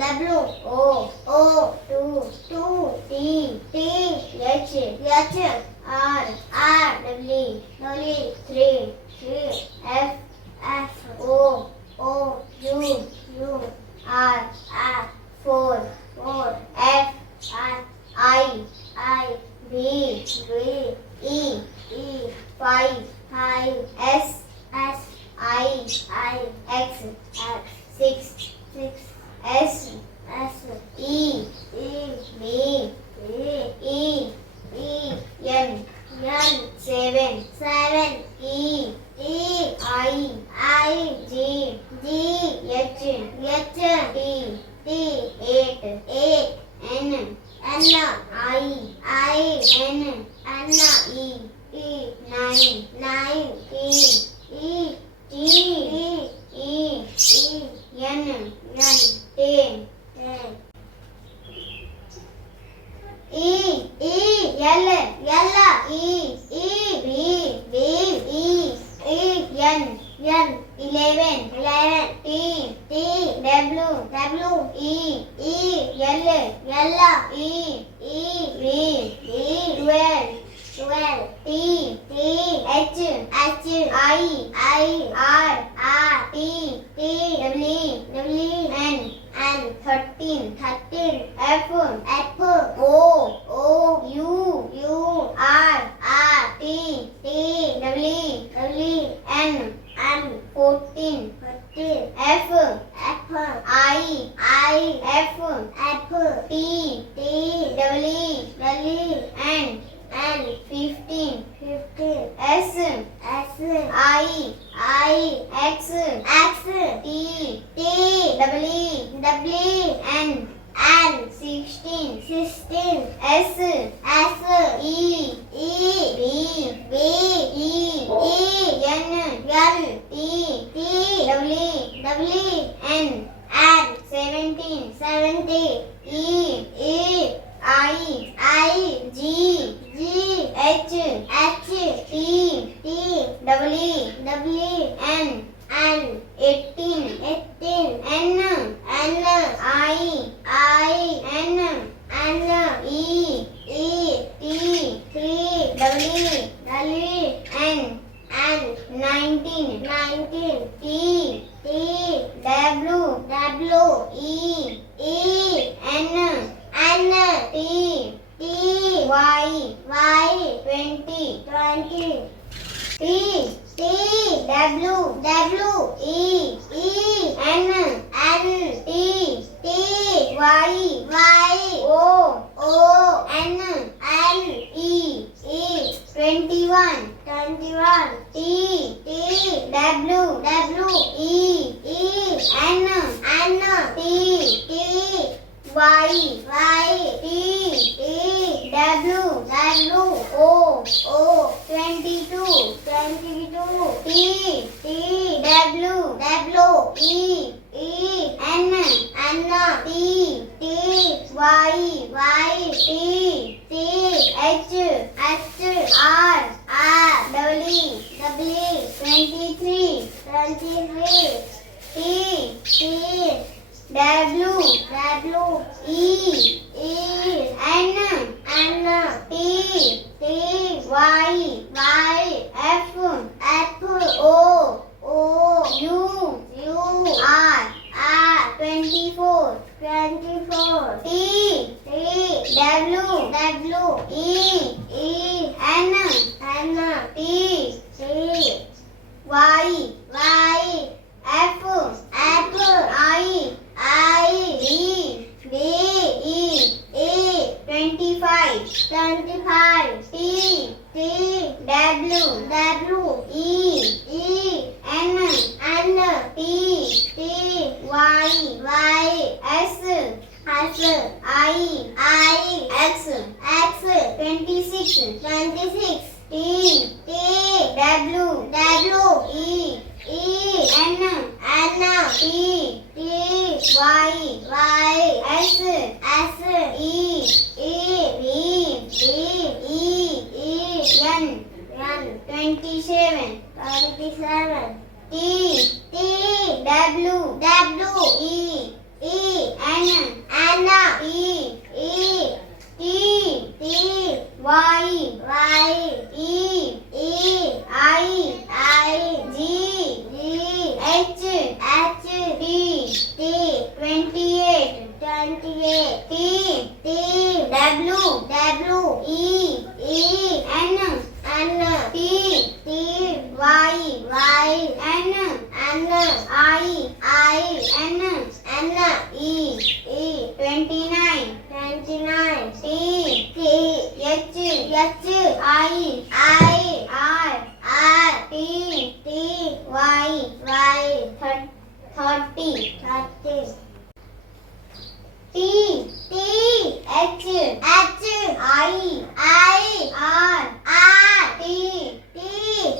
W O 2 T H R W 3 F O U R 4 F I V E 5 S I X 6 S E B N 7 E I G H T 8 N I N E 9 T N 10 N 11 T W E L E 12 T H I R T W N 13 F O U R T W N 14 F I F T W N 15 S I X T W N 16 S E B N T W N 17 E I G H T W N 18 N I N E T W N 19 T W E N T Y 20 T W E N T Y O N E 21 T W E N T Y T W O 22 T W E N T Y T H R W 23 T W E N T Y F O U R 24 T W E N T Y F I V E 25 T W E N T Y S I X 26 T W E N T Y S E V E N 27 T W E N T Y E I G H T 28 T W E N T Y N I N E 29 T H I R T Y 30 T H I R T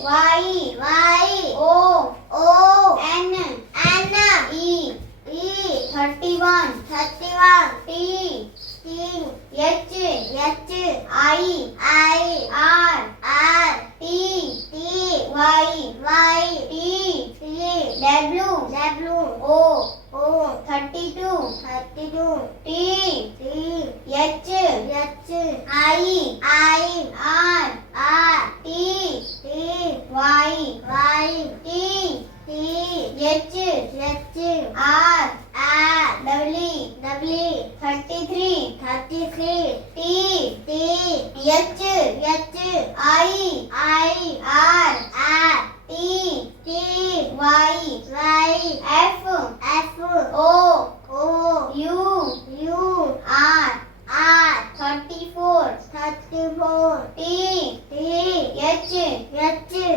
Y O N E 31 T H I R T Y T W O 32 T H I R T Y T H R W 33 T H I R T Y F O U R 34 T H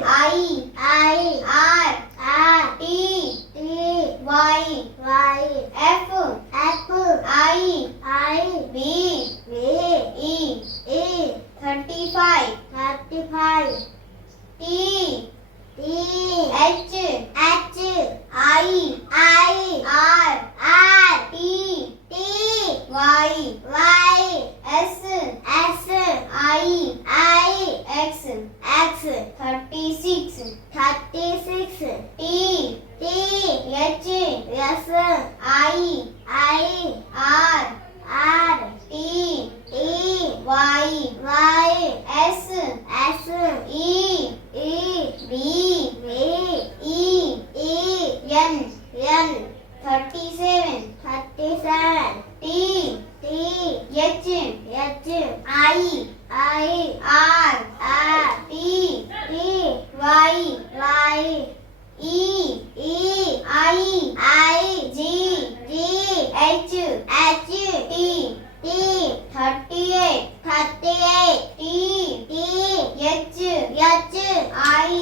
I R T Y F I B E 35 T H I R T Y S I X 36 T H I R T Y S E B E N 37 T H I R T Y E I G H T 38 T H I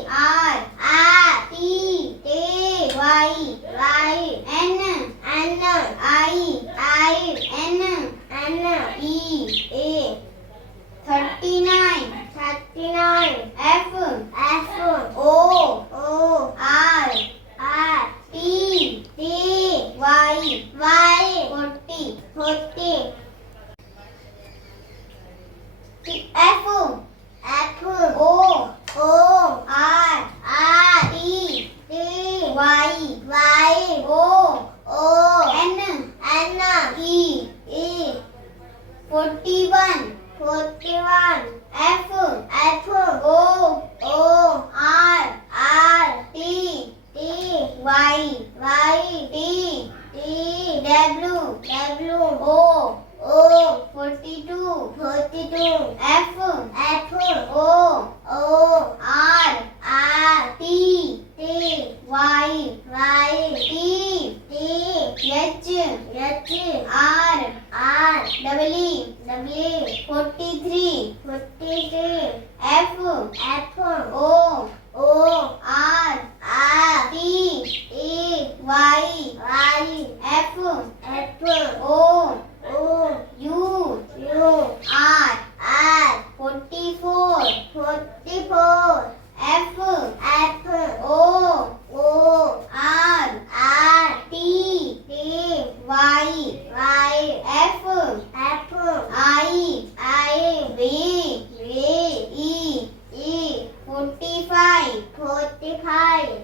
R T Y N I N E 39 F O R T Y 40 F O R T Y O N E 41 F O R T Y T W O 42 F O R T Y T H R W 43 F O R T Y F O U R 44 F O R T Y F I B E 45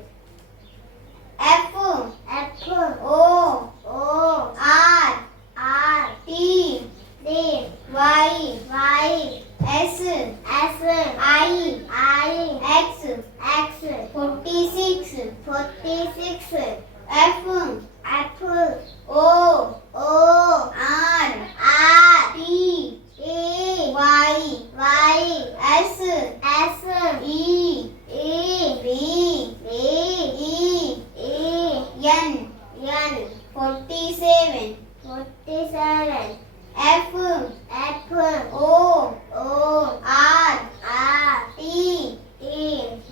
S E B E N 47 F O R T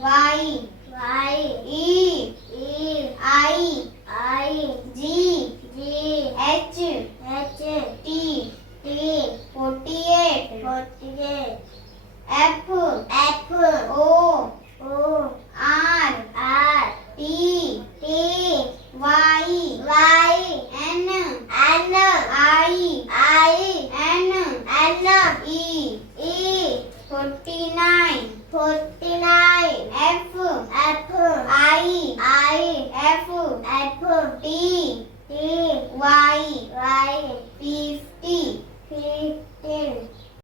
Y E I G H T 48 F O R T Y N I N E 49